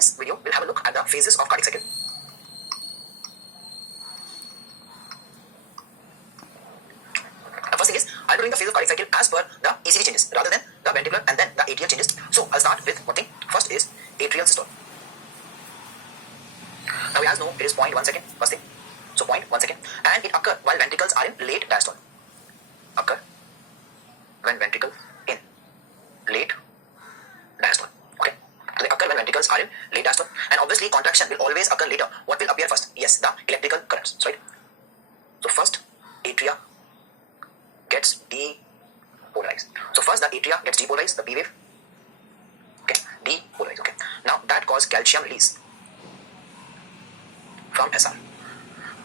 this video, we'll have a look at the phases of cardiac cycle. The first thing is, I'll be doing the phase of cardiac cycle as per the ECG changes rather than the ventricular and then the atrial changes. So I'll start with one thing. First is atrial systole. Now we guys know it is 0.1 second, first thing. So 0.1 second, and it occurs while ventricles are in late diastole. Occur when ventricle in late diastole. Okay, so they occur when ventricles are in late diastole, and obviously contraction will always occur later. What will appear first? Yes, the electrical currents, right? So first atria gets depolarized. So first the atria gets depolarized, the P wave. Okay, depolarized. Okay, now that causes calcium release from SR.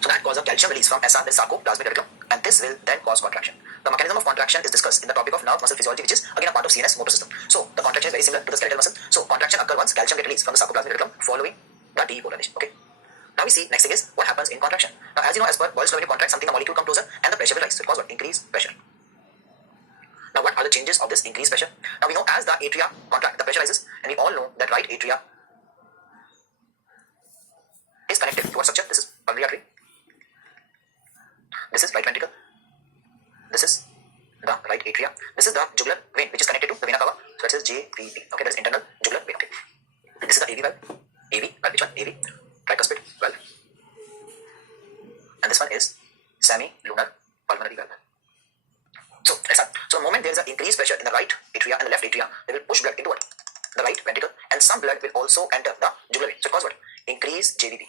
So that causes calcium release from SR, the sarcoplasmic reticulum, and this will then cause contraction. The mechanism of contraction is discussed in the topic of nerve muscle physiology, which is again a part of CNS motor system. So the contraction is very similar to the skeletal muscle. So contraction occurs once calcium gets released from the sarcoplasmic reticulum following the depolarization. Okay. Now we see next thing is what happens in contraction. Now as you know, as per Boyle's law, when you contract something, the molecule come closer and the pressure will rise. So it causes what? Increased pressure. Now what are the changes of this increased pressure? Now we know as the atria contract, the pressure rises, and we all know that right atria is connected to what structure? This is pulmonary artery. This is right ventricle. This is the right atria. This is the jugular vein, which is connected to the vena cava. So it says JVP. Okay, that is internal jugular vein. Okay. This is the AV valve. AV valve, which one? AV, tricuspid valve. And this one is semi-lunar pulmonary valve. So let's start. So the moment there is an increased pressure in the right atria and the left atria, they will push blood into what? The right ventricle, and some blood will also enter the jugular vein. So it causes what? Increased JVP.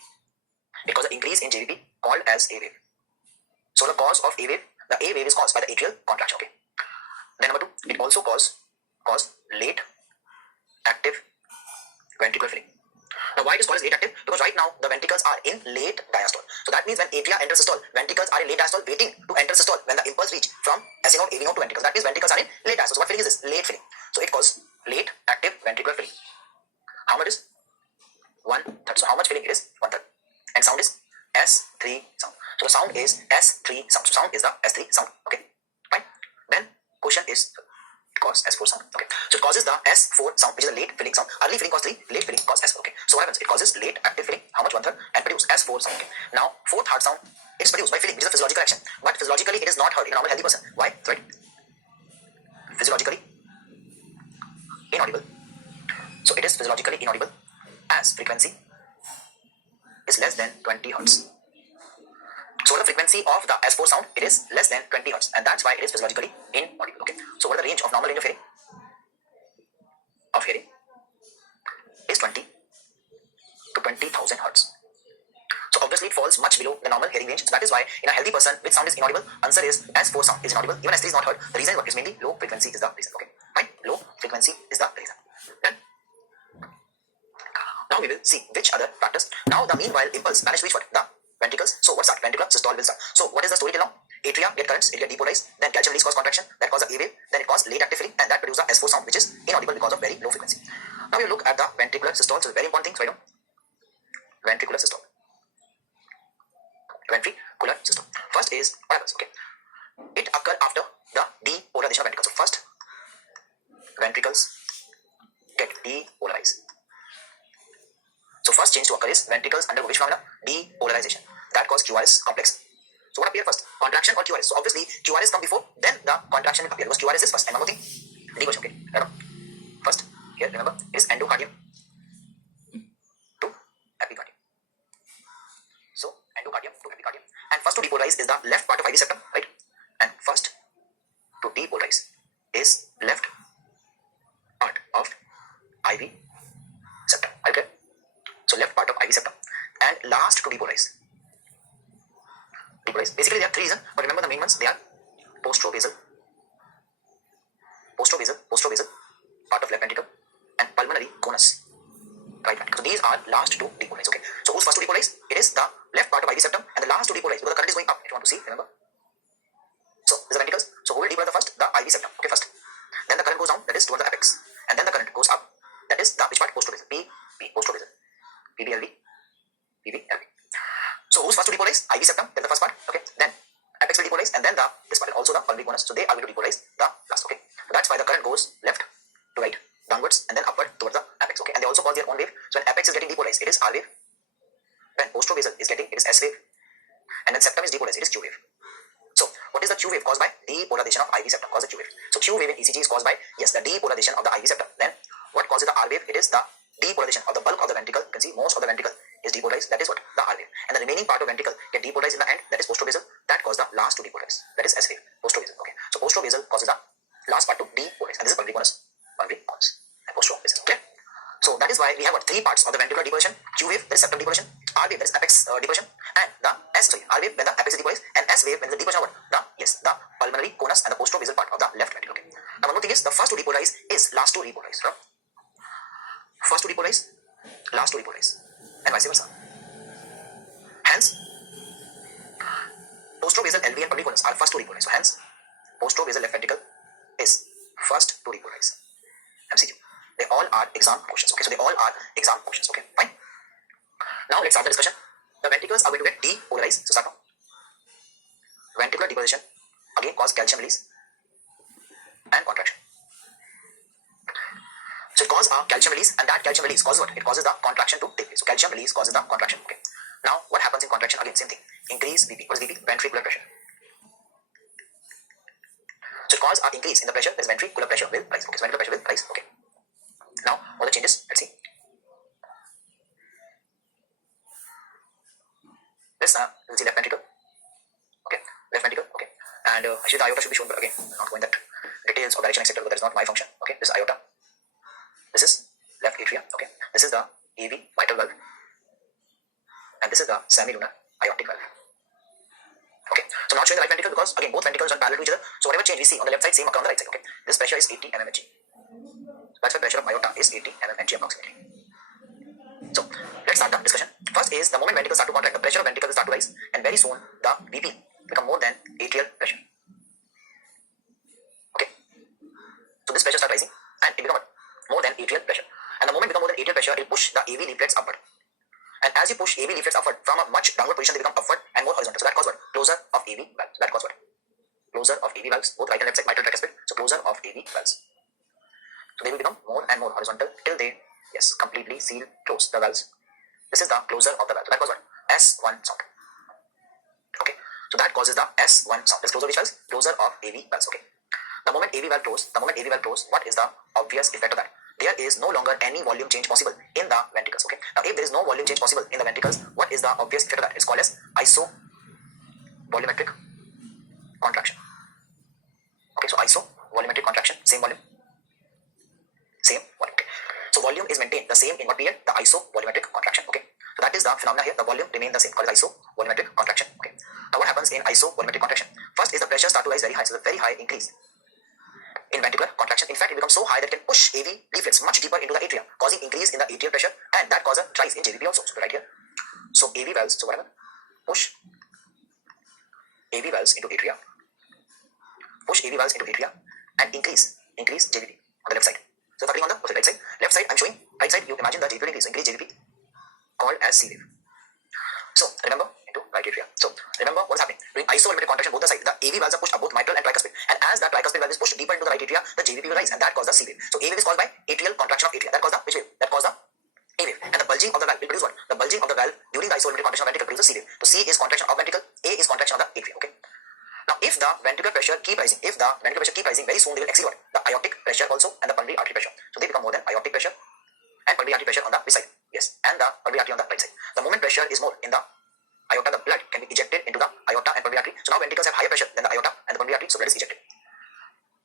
It causes an increase in JVP called as A wave. So the cause of A wave, the A wave is caused by the atrial contraction. Okay. Then number 2, it also cause late active ventricular filling. Now why it is called as late active? Because right now the ventricles are in late diastole. So that means when atria enters systole, ventricles are in late diastole waiting to enter systole when the impulse reach from SA node, AV node to ventricles. That means ventricles are in late diastole. So what filling is this? Late filling. So it causes late active ventricular filling. How much is? 1/3. So how much filling it is? 1/3. And sound is S3 sound. So the sound is S3 sound. So sound is the S3 sound. Okay, fine. Then question is it causes S4 sound. Okay, so it causes the S4 sound, which is a late filling sound. Early filling causes 3, late filling causes S4. Okay, so what happens? It causes late active filling. How much? 1/3, and produce S4 sound. Okay. Now fourth heart sound is produced by filling, which is a physiological action. But physiologically it is not heard in a normal healthy person. Why? Right? Physiologically inaudible. So it is physiologically inaudible as frequency is less than 20 hertz. So the frequency of the S4 sound, it is less than 20 hertz, and that's why it is physiologically inaudible. Okay. So what is the range of normal range of hearing? Is 20 to 20,000 hertz. So obviously it falls much below the normal hearing range. So that is why in a healthy person, which sound is inaudible? Answer is S4 sound is inaudible. Even S3 is not heard. The reason is mainly low frequency is the reason. Okay. Fine. Low frequency is the reason. Then now we will see which other factors. Now the meanwhile impulse managed to reach what? The ventricles. So what's that? Ventricular systole will start. So what is the story till now? Atria get currents, it get depolarized, then calcium release cause contraction, that cause a A wave, then it cause late active filling, and that produce the S4 sound, which is inaudible because of very low frequency. Now we look at the ventricular systole. So very important things right now. Ventricular systole. Ventricular systole. First is what happens? Okay, it occurs after the depolarization of ventricles. So first ventricles get depolarized. So first change to occur is ventricles undergo which phenomena? Depolarization. That cause QRS complex. So what appear first? Contraction or QRS? So obviously QRS come before, then the contraction will appear because QRS is first. And one more thing, decongestion. Okay, remember? First here, remember, it is endocardium to epicardium. So endocardium to epicardium. And first to depolarize is the left part of IV septum, right? And first to depolarize is left part of IV septum. Okay. So left part of IV septum, and last to depolarize. Basically there are 3 reasons, but remember the main ones. They are postrovasal part of left ventricle, and pulmonary conus right ventricle. So these are last to depolarize. Okay. So who's first to depolarize? It is the left part of IV septum, and the last to depolarize because the current is going up. If you want to see, remember. So this is the ventricles. So who will depolarize the first? The IV septum. Okay, first. Then the current goes down, that is towards the apex, and then the current goes up. That is the which part? Postrovasal. Postrovasal. PBLV. So who's first to depolarize? IV septum, then the first part. Okay. Then apex will depolarize, and then this part, and also the pulmonary conus. So they are going to depolarize the last. Okay. So that's why the current goes left to right, downwards, and then upward towards the apex. depolarized, okay, and they also cause their own wave. So when apex is getting depolarized, it is R wave. When postobasal is getting, it is S wave, and when septum is depolarized, it is Q wave. So what is the Q wave? Caused by depolarization of IV septum, causes the Q wave. So Q wave in ECG is caused by, yes, the depolarization of the IV septum. Then what causes the R wave? It is the depolarization of the bulk of the ventricle. You can see most of the ventricle is depolarized. That is what the R wave. And the remaining part of ventricle get depolarized in the end. That is postobasal. That causes the last to depolarize. That is S wave. Postobasal. Okay. So postobasal causes the last part to depolarize. And this is pulmonary conus, and postobasal. Okay. So that is why we have what, three parts of the ventricular depolarization: Q wave, that is septum depolarization; R wave, that is apex depolarization; and the R wave when the apex is depolarized, and S wave when the depolarization of what? The pulmonary conus and the postobasal part of the left ventricle. Okay. Now one more thing is the first to depolarize is last to repolarize. Right? First to depolarize, last to repolarize, and vice versa. Hence, postobasal LV and pulmonary conus are first to repolarize. So hence, postobasal left ventricle is first to repolarize. MCQ. They all are exam questions. Okay, so they all are exam questions. Okay, fine. Now let's start the discussion. The ventricles are going to get depolarized. So start now. Ventricular depolarization again cause calcium release and contraction. So it causes a calcium release, and that calcium release causes what? It causes the contraction to take place. So calcium release causes the contraction. Okay. Now what happens in contraction? Again same thing. Increase VP. What is VP? Ventricular pressure. So it causes an increase in the pressure. That is ventricular pressure will rise. Okay. So ventricular pressure will rise. Okay. Now all the changes. Let's see. This we'll see left ventricle. Okay. Left ventricle. Okay. And actually the aorta should be shown, but again I'm not going that details of direction etc. Because that is not my function. Okay. This is aorta. This is left atria. Okay. This is the AV mitral valve, and this is the semilunar aortic valve. Okay. So I'm not showing the right ventricle because again both ventricles run parallel to each other. So whatever change we see on the left side, same occur on the right side. Okay. This pressure is 80 mmHg. That's why pressure of aorta is 80 mmHg approximately. So let's start the discussion. First is the moment ventricles start to contract, the pressure of ventricles will start to rise, and very soon the VP become more than atrial pressure. Okay. So this pressure start rising, and it become more than atrial pressure. And the moment become more than atrial pressure, it will push the AV leaflets upward. And as you push AV leaflets upward from a much downward position, they become upward and more horizontal. So that causes what? Closure of AV valves. That causes what? Closure of AV valves, both right and left side, mitral tricuspid. So closure of AV valves. So they will become more and more horizontal till they, yes, completely seal, close the valves. This is the closure of the valve. So that causes what? S1 sound. Okay. So that causes the S1 sound. This closure which valves? Closure of AV valves. Okay. The moment AV valve close, what is the obvious effect of that? There is no longer any volume change possible in the ventricles. Okay. Now, if there is no volume change possible in the ventricles, what is the obvious effect of that? It's called as isovolumetric contraction. Okay. So isovolumetric contraction, same volume. Okay. So volume is maintained the same in what period? The isovolumetric contraction. Okay. So that is the phenomena here. The volume remains the same, called isovolumetric contraction. Okay. Now what happens in isovolumetric contraction? First is the pressure start to rise very high. So the very high increase in ventricular contraction. In fact, it becomes so high that it can push AV leaflets much deeper into the atria, causing increase in the atrial pressure, and that causes a rise in JVP also. So right here. So AV valves, so whatever, push AV valves into atria, and increase JVP on the left side. So focusing on the right side. Left side, I'm showing. Right side, you imagine the JVP will increase. So increase JVP, called as C wave. So remember, into right atria. So remember what's happening. During isovolumetric contraction, both the sides, the AV valves are pushed up, both mitral and tricuspid. And as the tricuspid valve is pushed deeper into the right atria, the JVP will rise, and that causes the C wave. So A wave is caused by atrial contraction of atria. That causes the which wave? That causes the A wave. And the bulging of the valve will produce what? The bulging of the valve during the isovolumetric contraction of ventricle produces C wave. So C is contraction of ventricle, A is contraction of the atria. Okay. Now if the ventricular pressure keep rising, very soon they will exceed what? The aortic pressure also and the pulmonary artery pressure. So they become more than aortic pressure and pulmonary artery pressure on the this side. Yes, and the pulmonary artery on the right side. The moment pressure is more in the aorta, the blood can be ejected into the aorta and pulmonary artery. So now ventricles have higher pressure than the aorta and the pulmonary artery, so blood is ejected.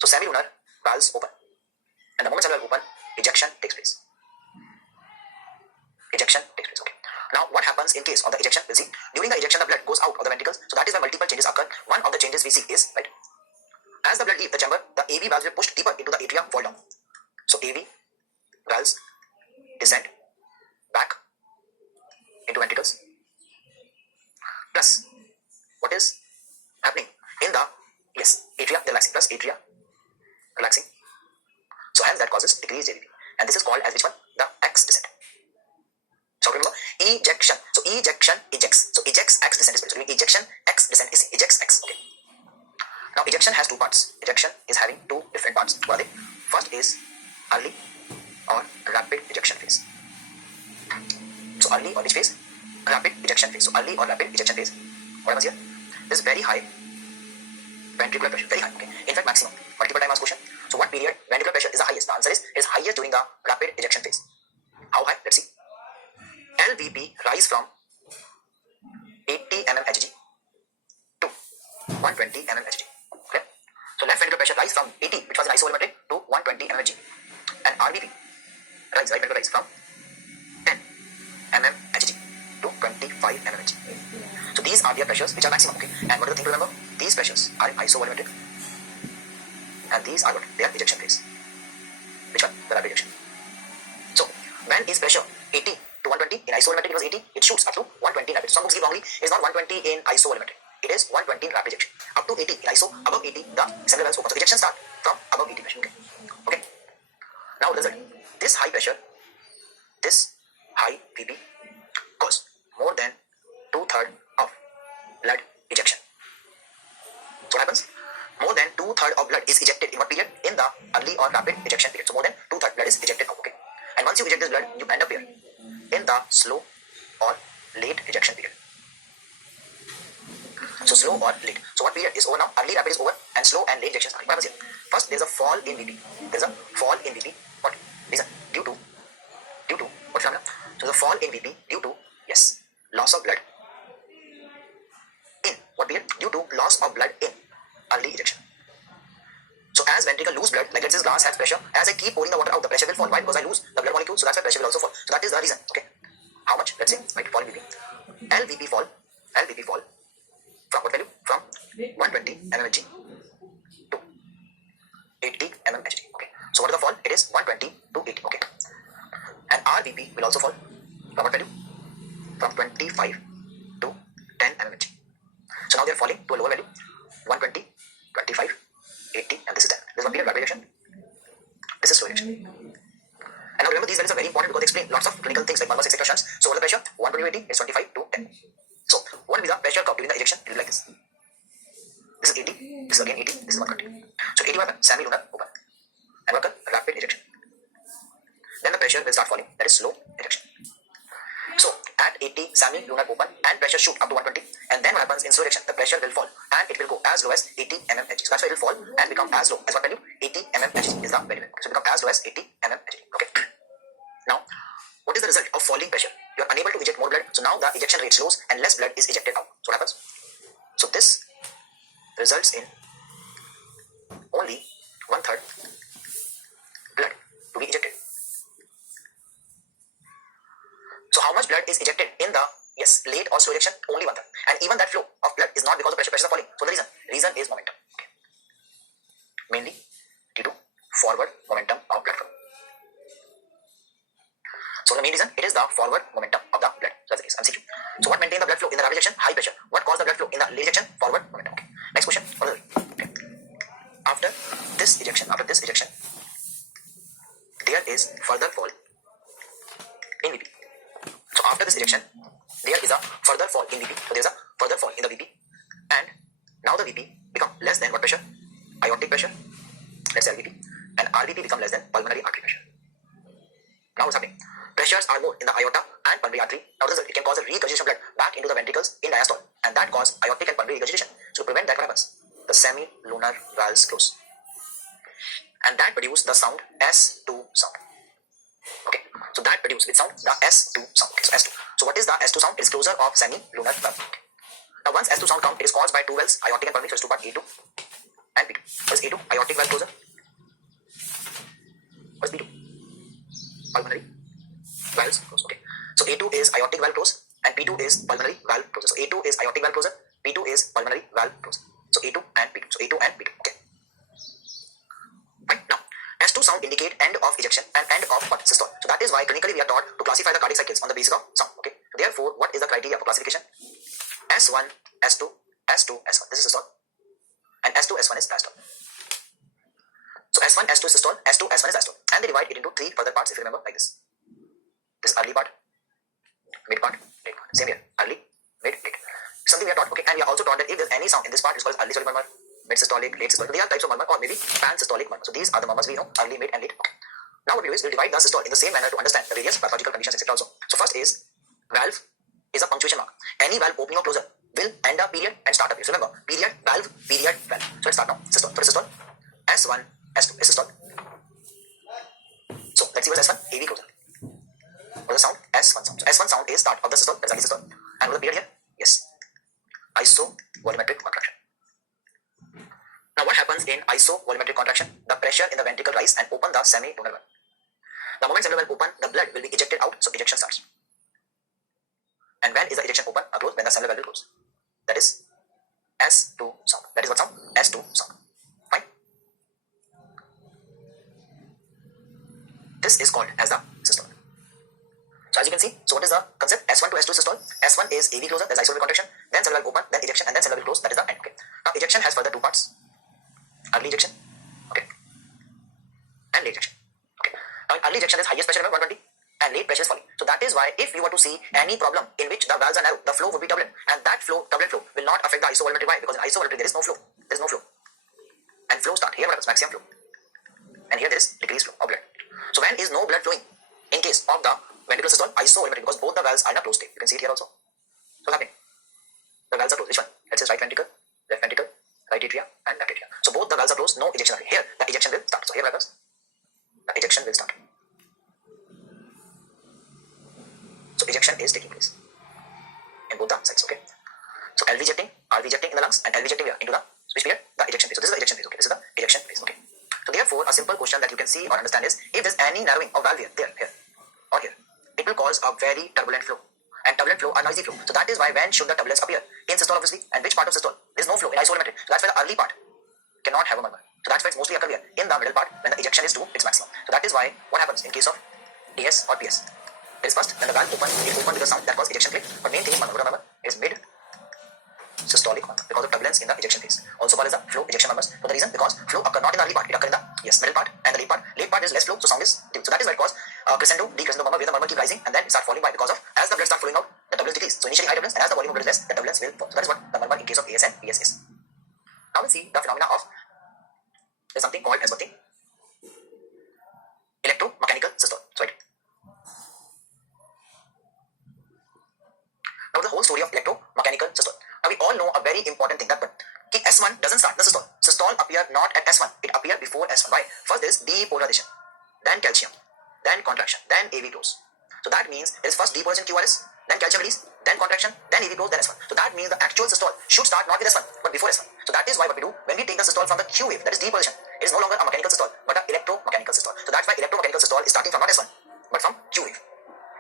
So semilunar valves open, and the moment valves open, ejection takes place. Okay. Now what happens in case of the ejection? We'll see. During the ejection, the blood goes out of the ventricles. So that is why multiple changes occur. One of the changes we see is, right, as the blood leaves the chamber, the AV valves will push deeper into the atria, fall down. So AV valves descend back into ventricles. Plus, what is happening in the, yes, atria relaxing, plus atria relaxing. So hence that causes decreased JVP. And this is called as which one? The X descent. So remember, ejection. So ejection ejects. So ejects, X descent is. So ejection, X descent is. Ejects, X. Okay. Now ejection has two parts. Ejection is having two different parts. What are they? First is early or rapid ejection phase. So early or which phase? Rapid ejection phase. So early or rapid ejection phase. What happens here? There is very high ventricular pressure, very high. Okay. In fact, maximum. Multiple time asked question. So what period ventricular pressure is the highest? The answer is highest during the rapid ejection phase. How high? Let's see. LVP rise from 80 mmHg to 120 mmHg. Okay. So left ventricular pressure rise from 80, which was in isovolumetric, to 120 mmHg, and RVP rise, right ventricular rise from 10 mmHg to 25 mmHg. So these are their pressures which are maximum. Okay. And what is the thing to remember? These pressures are isovolumetric, and these are what? They are ejection phase, which are the rapid ejection. So when is pressure 80 to 120? In isovolumetric it was 80. It shoots up to 120 rapid. Some books give wrongly. It's not 120 in isovolumetric. It is 120 in rapid ejection. Up to 80 in iso. Above 80 the assembly valves open. So ejection start from above 80 pressure. Okay. Okay. Now result. This high pressure, this high VP cause more than 2/3 of blood ejection. So what happens? More than 2/3 of blood is ejected in what period? In the early or rapid ejection period. So more than 2/3 blood is ejected out. Okay. And once you eject this blood, you end up here in the slow or late ejection period. So slow or late. So what period is over now? Early rapid is over and slow and late ejection starting. What happens here? First, there is a fall in VP. There is a fall in VP. What reason? Due to what phenomena? So the fall in VP due to, yes, loss of blood in what period? Due to loss of blood in early ejection. So as ventricle lose blood, like let's say this glass has pressure, as I keep pouring the water out, the pressure will fall. Why? Because I lose the blood molecule, so that's why pressure will also fall. So that is the reason. Okay. How much? Let's say, right, fall in VP. LVP fall from what value? From 120 mmHg to 80 mmHg. Okay. So what is the fall? It is 120 to 80. Okay. And RVP will also fall from what value? From 25 to 10 mmHg. So now they are falling to a lower value, 120, 25, 80, and this is 10. This is one period rapid ejection. This is slow ejection. And now remember, these values are very important because they explain lots of clinical things like murmurs, etc. shunts. So what is the pressure? 120 to 80 is 25 to 10. So what will be the pressure curve during the ejection? It will be like this. This is 80. This is again 80. This is 120. So 80 will happen, semi-lunar open, and what happen? Rapid ejection. Then the pressure will start falling. That is slow ejection. So at 80, semi-lunar open, and pressure shoot up to 120, and then what happens in slow ejection? The pressure will fall and it will go as low as 80 mmHg. So that's why it will fall and become as low as what value? 80 mmHg is the value. So it become as low as 80 mmHg. Okay. Now, what is the result of falling pressure? You are unable to eject more blood. So now the ejection rate slows and less blood is ejected out. So what happens? So this results in only 1/3 blood to be ejected. So how much blood is ejected in the, yes, late or slow ejection? Only 1/3. And even that flow of blood is not because of pressure. Pressure is falling. So the reason is momentum. Okay. Mainly due to forward momentum of blood flow. So the main reason, it is the forward momentum of the blood. So that's the case. MCQ. So what maintains the blood flow in the rapid ejection? High pressure. What causes the blood flow in the late ejection? Forward momentum. Okay. Next question. Okay. After this ejection, there is further fall in VP. So after this ejection, there is a further fall in VP. So there is a further fall in the VP, and now the VP become less than what pressure? Aortic pressure. Let's say LVP, and RVP become less than pulmonary artery pressure. Now what's happening? Pressures are more in the aorta and pulmonary artery. Now the result, it can cause a regurgitation of blood back into the ventricles in diastole, and that cause aortic and pulmonary regurgitation. So to prevent that, what happens? The semi-lunar valves close, and that produce the sound S2 sound. Okay, so that produce with sound the S2 sound. Okay, so S2. So what is the S2 sound? It is closure of semi-lunar valve. Okay. Now once S2 sound comes, it is caused by two valves, aortic and pulmonary. So it's two part A2 and P2. What is A2? Aortic valve closure. What is P2? Pulmonary valves close. Okay, so A2 is aortic valve close and P2 is pulmonary valve closure. So A2 is aortic valve closure, P2 is pulmonary valve closure. So A2 and P2. So A2 and P2. Okay. Right now, S2 sound indicate end of ejection and end of what? Systole. So that is why clinically we are taught to classify the cardiac cycles on the basis of sound. Okay. Therefore, what is the criteria for classification? S1, S2, S2, S1. This is systole, and S2, S1 is diastole. So S1, S2 is systole, S2, S1 is diastole, and they divide it into three further parts. If you remember, like this. This early part, mid part, late part. Same here. Early, mid, late. Something we are taught. Okay, and we are also taught that if there's any sound in this part, it's called early systolic murmur, mid systolic, late systolic. There are types of murmur, or maybe pan-systolic murmur. So these are the murmurs we know: early, mid, and late. Okay. Now what we do is we'll divide the systole in the same manner to understand the various pathological conditions, etc. Also. So first is valve is a punctuation mark. Any valve opening or closure will end a period and start a period. So remember, period, valve, period, valve. So let's start now. Systole. So systole, S1, S2 is systole. So let's see what is S1, AV closure. What is the sound? S1 sound. So S1 sound is start of the systole, that's the systole. And what is the period here? Yes. Isovolumetric contraction. Now what happens in isovolumetric contraction? The pressure in the ventricle rise and open the semi-lunar valve. The moment semi-lunar valve open, the blood will be ejected out, so ejection starts. And when is the ejection open or closed? When the semi-lunar valve will close. That is S2 sound. That is what sound? S2 sound. Fine. This is called as the systole. So as you can see, so what is the concept? S1 to S2 systole. S1 is AV closure, that is isovolumetric contraction. Then semi-lunar valve open, then ejection, and then semi-lunar valve close. That is the end. Okay. Now ejection has further two parts. Early ejection, okay, and late ejection, okay. Now in early ejection is highest pressure, remember 120, and late pressure is falling. So that is why if you were to see any problem in which the valves are narrow, the flow would be turbulent, and that turbulent flow will not affect the isovolumetric. Why? Because in isovolumetric there is no flow, and flow start here. What happens? Maximum flow, and here there is decreased flow of blood. So when is no blood flowing? In case of the ventricular systole, isovolumetric, because both the valves are in a closed state. You can see it here also. So what's happening? The valves are closed. Which one? Let's say right ventricle, left ventricle, right atria, and left atria. So both the valves are closed, no ejection. Here the ejection will start. So here what happens? The ejection will start. So ejection is taking place in both the sides. Okay. So LV ejecting, RV ejecting in the lungs, and LV ejecting here into the which period? The ejection phase. So this is the ejection phase. Okay. This is the ejection phase. Okay. So therefore, a simple question that you can see or understand is, if there is any narrowing of valve here, or here, it will cause a very turbulent flow. And turbulent flow or noisy flow. So that is why when should the turbulence appear? In systole obviously. And which part of systole? There is no flow in isovolumetric. So that's why the early part cannot have a murmur. So that's why it's mostly occur here in the middle part when the ejection is to its maximum. So that is why what happens in case of TS or PS. It is first when the valve open, it open with a sound that causes ejection click. But main thing is murmur is mid systolic murmur because of turbulence in the ejection phase. Also called as the flow ejection murmurs. For the reason because flow occur not in the early part, it occur in the middle part and the late part. Late part is less flow, so sound is dim. So that is why it causes crescendo, decrescendo murmur, where the murmur keep rising and then start falling by because of as the blood start flowing out, the turbulence decrease. So initially high turbulence, and as the volume of blood is less, the turbulence will fall. So that is what the murmur in case of AS and PS is. Now we'll see the phenomena of there's something called as what thing? Electromechanical systole. So right. Now the whole story of electromechanical systole. Now we all know a very important thing that S1 doesn't start the systole. Systole appear not at S1, it appear before S1. Why? First there is depolarization, then calcium, then contraction, then AV close. So that means there is first depolarization QRS, then calcium release, then contraction, then AV close, then S1. So that means the actual systole should start not with S1 but before S1. So that is why what we do when we take the systole from the Q wave, that is depolarization, it is no longer a mechanical systole but an electromechanical systole. So that's why electromechanical systole is starting from not S1 but from Q wave.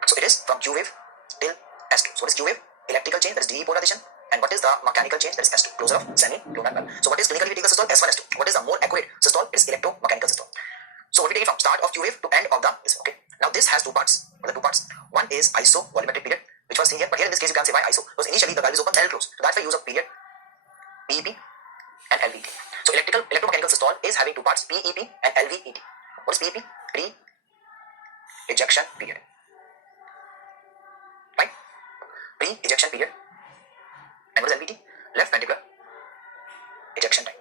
So it is from Q wave till S2. So what is Q wave? Electrical change, that is depolarization. And what is the mechanical change? That is S2, closure of semi-lunar valve. So what is clinically we take the systole? S1, S2. What is the more accurate systole? It is electromechanical systole. So what we take it from start of Q wave to end of the this. Okay. Now this has two parts. What are the two parts? One is isovolumetric period, which was seen here. But here in this case you can say why iso? Because initially the valve is open, then it close. So that's why use of period, PEP and LVET. So electromechanical systole is having two parts, PEP and LVET. What is PEP? Pre-ejection period. Right? Pre-ejection period. And what is LVT? Left ventricular ejection time.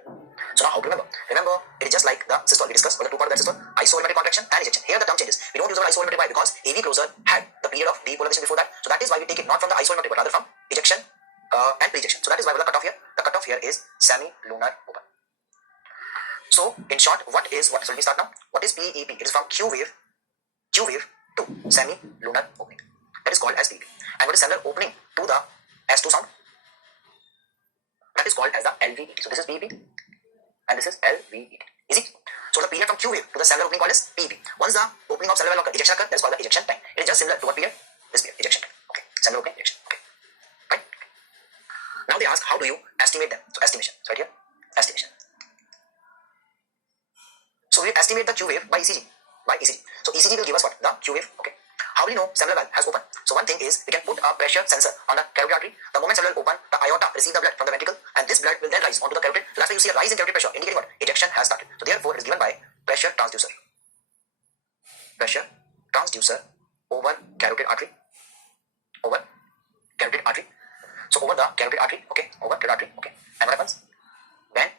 So now how to remember? Remember, it is just like the systole we discussed. What are the two parts of that systole? Isovolumetric contraction and ejection. Here the term changes. We don't use the word isovolumetric. Why? Because AV closure had the period of depolarization before that. So that is why we take it not from the isovolumetric but rather from ejection and pre-ejection. So that is why the cutoff here. The cutoff here is semi-lunar open. So in short, what is what? So let me start now. What is PEP? It is from Q wave to semi-lunar opening. That is called as PEP. And what is similar opening to the S2 sound? That is called as the LVET. So this is PEP and this is LVET. Easy. So the period from Q wave to the cellular opening called as PEP. Once the opening of cellular valve ejection occurs, that is called the ejection time. It is just similar to what period? This period, ejection time. Okay. Cellular opening, ejection. Okay. Right. Now they ask how do you estimate them? So estimation. So right here, estimation. So we estimate the Q wave by ECG. So ECG will give us what? The Q wave. Okay. How do we know cellular valve has opened? So one thing is we can put a pressure sensor on the carotid artery. The moment cellular open, the aorta receives the blood from the ventricle and this blood will then rise onto the carotid. So that's why you see a rise in carotid pressure indicating what? Ejection has started. So therefore it is given by pressure transducer. Pressure transducer over carotid artery. Over carotid artery. So over the carotid artery. Okay. Over carotid artery. Okay. And what happens? When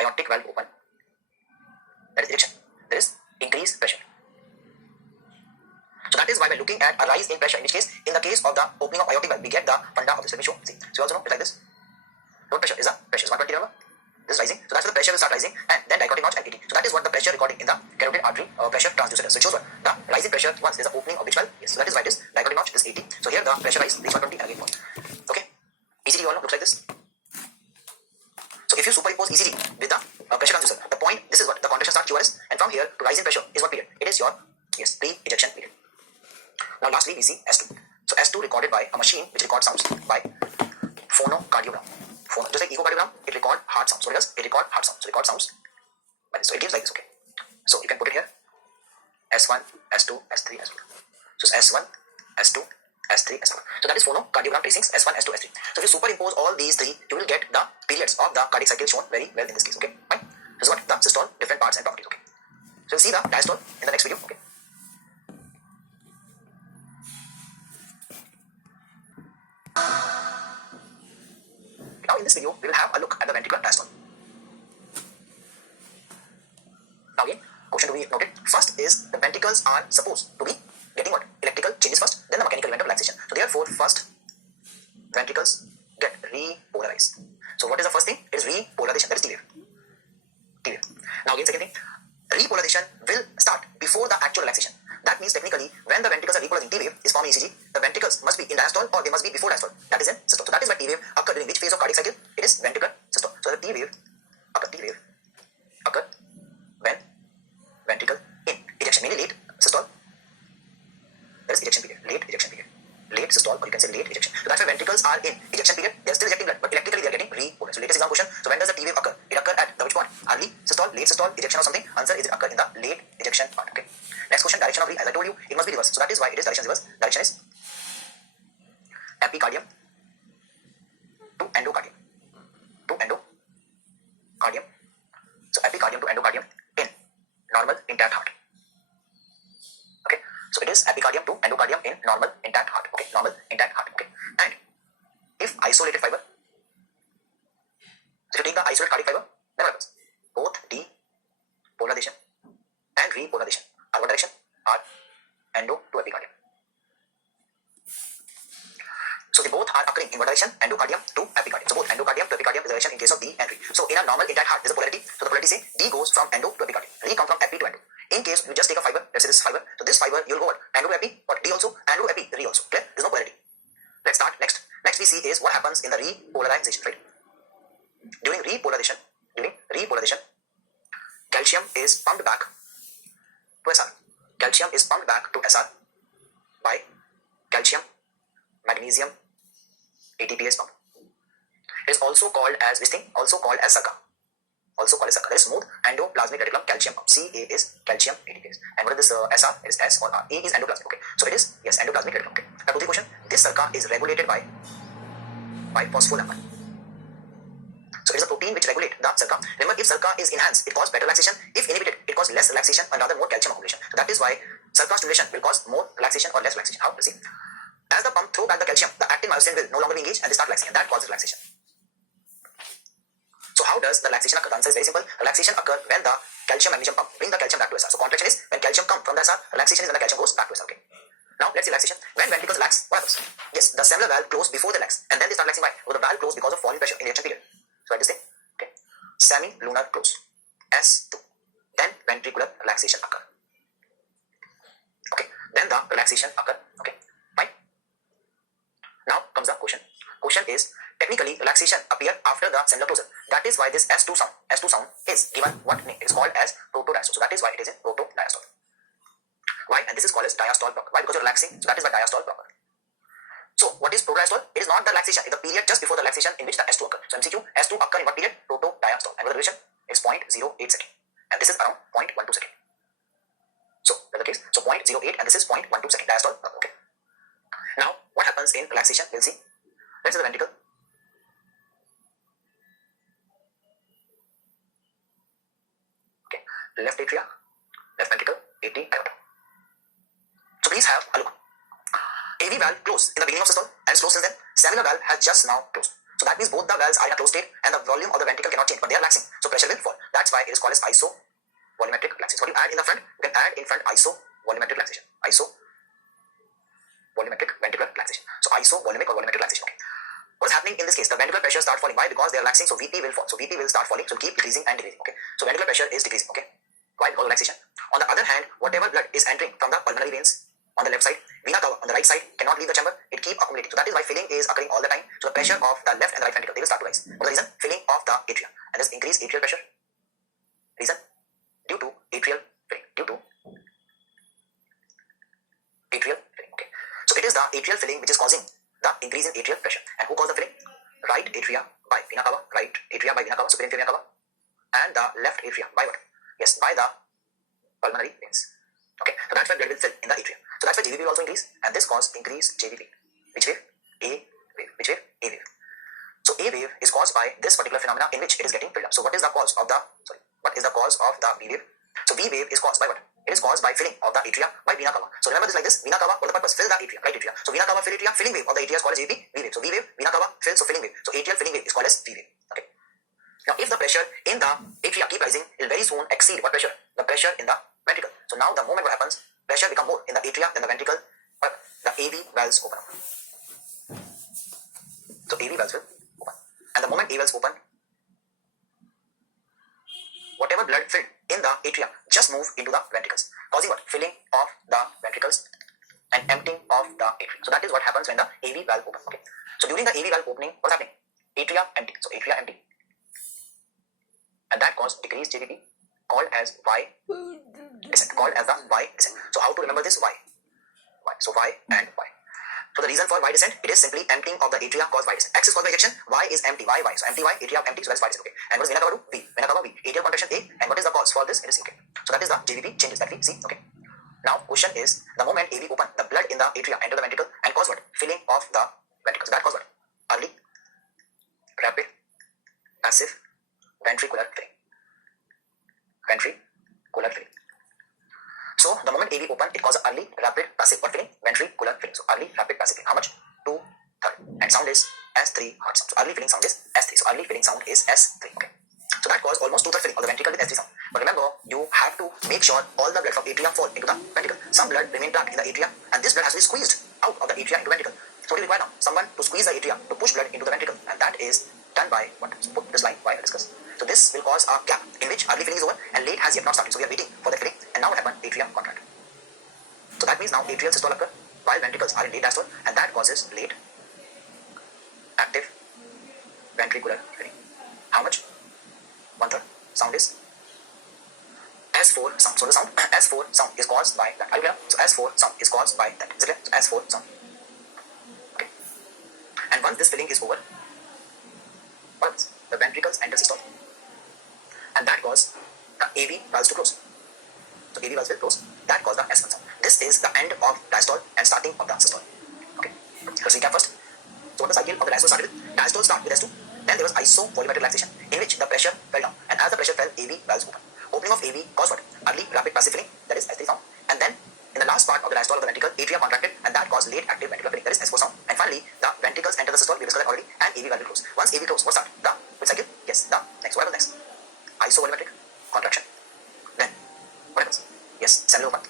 aortic valve open, that is ejection. There is increased pressure. So that is why by looking looking at a rise in pressure, in which case, in the case of the opening of aortic valve, we get the funda of this. Let me show. See. So you also know it's like this. Load pressure is the pressure. So 120, remember? This is rising. So that's why the pressure will start rising, and then dichotic notch and 80. So that is what the pressure recording in the carotid artery pressure transducer does. So it shows what the rising pressure once there's the opening of which valve. Yes. So that is why it is dichotic notch is 80. So here the pressure rise reach 120 and again 1. Okay. ECG you all know looks like this. So if you superimpose ECG with the pressure transducer, the point, this is what the contraction start QRS, and from here to rise in pressure is what period? It is your pre-ejection period. Now lastly we see S2. So S2 recorded by a machine which records sounds by phonocardiogram. Just like echocardiogram, it record heart sounds. So it does, it record heart sounds. So record sounds by this. So it gives like this. Okay. So you can put it here. S1, S2, S3, S4. So S1, S2, S3, S4. So that is phonocardiogram tracings S1, S2, S3. So if you superimpose all these three, you will get the periods of the cardiac cycle shown very well in this case. Okay. Fine. This is what the systole, different parts and properties. Okay. So we'll see the diastole in the next video. Okay. Now in this video, we will have a look at the ventricular diastole. Now again, question to be noted. First is the ventricles are supposed to be getting what? Electrical changes first, then the mechanical event of relaxation. So therefore, first ventricles get repolarized. So what is the first thing? It is repolarization. That is T wave. T wave. Now again, second thing, repolarization will start before the actual relaxation. That means technically, when the ventricles are repolarizing, T wave is forming ECG, the ventricles must be in diastole or they must be before diastole. That is in systole. So that is why T wave occurs during which phase of cardiac cycle? It is ventricular systole. So the T wave occur when ventricle in ejection, meaning late systole. That is ejection period, late ejection period, late systole, or you can say late ejection. So that's why ventricles are in ejection period. They are still ejecting blood, but electrically they are getting repolarized. So latest exam question. So when does the T wave occur? It occurs at the which point? Early systole, late systole, ejection or something. Answer is it occur in the late ejection part. Okay. Next question, direction of re. As I told you, it must be reversed. So that is why it is direction reverse. Direction is epicardium to endocardium. To endocardium. So epicardium to endocardium in normal intact heart. Okay. So it is epicardium to endocardium in normal intact heart. Okay. Normal intact heart. Okay. And if isolated fiber, so if you take the isolated cardiac fiber, then what happens? Both depolarization and repolarization are what direction? Are endo to epicardium. So they both are occurring in what direction? Endocardium to epicardium. So both endocardium to epicardium is the direction in case of D and re. So in a normal intact heart, there is a polarity. So the polarity say D goes from endo to epicardium. Re comes from epi to endo. In case you just take a fiber, let's say this fiber. So this fiber, you'll go what? Endo to epi, what? D also, endo to epi, re also. Clear? There's no polarity. Let's start next. Next we see is what happens in the repolarization, right? During repolarization, calcium is pumped back to SR. Calcium is pumped back to SR by calcium magnesium ATPase pump. It is also called as this thing, also called as SACA. That is smooth endoplasmic reticulum calcium pump. Ca is calcium ATPase. And what is this SR? It is S or R. E is endoplasmic. Okay. So it is, yes, endoplasmic reticulum. Okay. Now to the question, this SACA is regulated by phospholamine. So it is a protein which regulates the SACA. Remember, if SACA is enhanced, it causes better relaxation. If inhibited, it causes less relaxation and rather more calcium accumulation. So that is why SACA stimulation will cause more relaxation or less relaxation. How? You see, as the pump throw back the calcium, the actin myosin will no longer be engaged and they start relaxing, and that causes relaxation. So how does the relaxation occur? The answer is very simple. Relaxation occurs when the calcium magnesium pump bring the calcium back to SR. So contraction is when calcium comes from the SR, relaxation is when the calcium goes back to SR. Okay. Now let's see relaxation. When ventricles relax, what happens? Yes, the seminal valve close before they relax, and then they start relaxing. Why? Because the valve close because of falling pressure in ejection period. So write this thing. Okay. Semilunar close. S2. Then ventricular relaxation occur. Okay. Then the relaxation occur. Okay. Fine. Now comes the question. Question is, technically relaxation appear after the semilunar closure. That is why this S2 sound is given what name? It is called as protodiastole. So that is why it is in protodiastole. Why? And this is called as diastole block. Why? Because you're relaxing. So that is why diastole block. So what is protodiastole? It is not the relaxation. It is the period just before the relaxation in which the S2 occur. So MCQ, S2 occur in what period? Protodiastole. And what the duration is 0.08 second. And this is around 0.12 second. So that's the case. So 0.08 and this is 0.12 second. Diastole. Okay. Now what happens in relaxation? We'll see. Let's see the ventricle. Okay. Left atria, left ventricle, 80 aorta. So please have a look. AV valve closed in the beginning of systole and slow since then. Semilunar valve has just now closed. So that means both the valves are in a closed state and the volume of the ventricle cannot change, but they are relaxing. So pressure will fall. That's why it is called as isovolumetric relaxation. What you add in the front, you can add in front isovolumetric relaxation. Isovolumetric volumetric ventricular relaxation. So isovolumic or volumetric relaxation. Okay. What's happening in this case? The ventricular pressure starts falling. Why? Because they are relaxing, so VP will fall. So VP will start falling. So keep decreasing and decreasing. Okay. So ventricular pressure is decreasing. Okay. Why? Because relaxation. On the other hand, whatever blood is entering from the pulmonary veins on the left side, vena cava on the right side cannot leave the chamber. It keep accumulating. So that is why filling is occurring all the time. So the pressure of the left and the right ventricle, they will start to rise. What is the reason? Filling of the atria. And this increased atrial pressure. Reason? Due to atrial filling. Due to atrial filling. Okay. So it is the atrial filling which is causing the increase in atrial pressure. And who caused the filling? Right atria by vena cava. Right atria by vena cava. Superior vena cava. And the left atria by what? Yes, by the pulmonary veins. Okay. So that's why blood will fill in the atria. So that's why JVP will also increase. And this cause increase JVP. Which wave? A wave. Which wave? A wave. So A wave is caused by this particular phenomena in which it is getting filled up. So what is the cause of the, what is the cause of the V wave? So V wave is caused by what? It is caused by filling of the atria by vena cava. So remember this like this, vena cava, what the purpose? Fill the atria, right atria. So vena cava fill atria, filling wave of the atria is called as JVP, V wave. So V wave, vena cava fill, so filling wave. So atrial filling wave is called as V wave. Okay. Now if the pressure in the atria keep rising, it will very soon exceed what pressure? The pressure in the ventricle. So now the moment what happens, pressure become more in the atria than the ventricle, but the AV valves open up. So AV valves will open. And the moment AV valves open, whatever blood filled in the atria just move into the ventricles, causing what? Filling of the ventricles and emptying of the atria. So that is what happens when the AV valve opens. Okay. So during the AV valve opening, what's happening? Atria empty. So atria empty. And that causes decreased JVP called as Y descent. Called as the Y descent. So how to remember this? Y. Y. So Y and Y. So the reason for Y descent, it is simply emptying of the atria cause Y descent. X is caused by ejection, Y is empty, Y. So empty Y, atria empty, so that's Y descent. Okay. And what is vena cava do? V. Vena cava V. Atrial contraction A. And what is the cause for this? It is CK. So that is the JVP changes that we see. Okay. Now question is, the moment AV open, the blood in the atria enter the ventricle and cause what? Filling of the ventricle. So that cause what? Early, rapid, passive, ventricular filling. Ventricular filling. So the moment AV open, it causes early, rapid, passive, what filling? Ventricular filling. So early, rapid, passive filling. How much? 2/3. And sound is S3 Hz sound. So early filling sound is S3. So early filling sound is S3. Okay. So that causes almost 2/3 filling of the ventricle with S3 sound. But remember, you have to make sure all the blood from atria fall into the ventricle. Some blood remain trapped in the atria, and this blood has to be squeezed out of the atria into ventricle. So we require now someone to squeeze the atria to push blood into the ventricle, and that is done by what? Put this line Y I'll discuss. So this will cause a gap in which early filling is over and late has yet not started. So we are waiting for the filling, and now what happened? Atria contract. So that means now atrial systole occur while ventricles are in late diastole, and that causes late active ventricular filling. How much? 1/3. Sound is S4 sound. So the sound S4 sound is caused by that. Are you clear? So S4 sound is caused by that. Is it clear? So S4 sound. Okay. And once this filling is over, what happens? The ventricles enter systole, and that causes the AV valves to close. So AV valves will close. That causes the S1 sound. This is the end of diastole and starting of the systole. Okay. Let's recap first. So what the cycle of the diastole started with? Diastole started with S2. Then there was isovolumetric relaxation in which the pressure fell down, and as the pressure fell, AV valves open. Opening of AV caused what? Early, rapid, passive filling, that is S3 sound. And then in the last part of the diastole of the ventricle, atria contracted, and that caused late active ventricular filling, that is S4 sound. And finally, the ventricles enter the systole, we discussed that already, and AV valve will close. Once AV close, what start? The which cycle? Yes, the next. What happens next? Isovolumetric contraction. Then what happens? Yes, seminal open.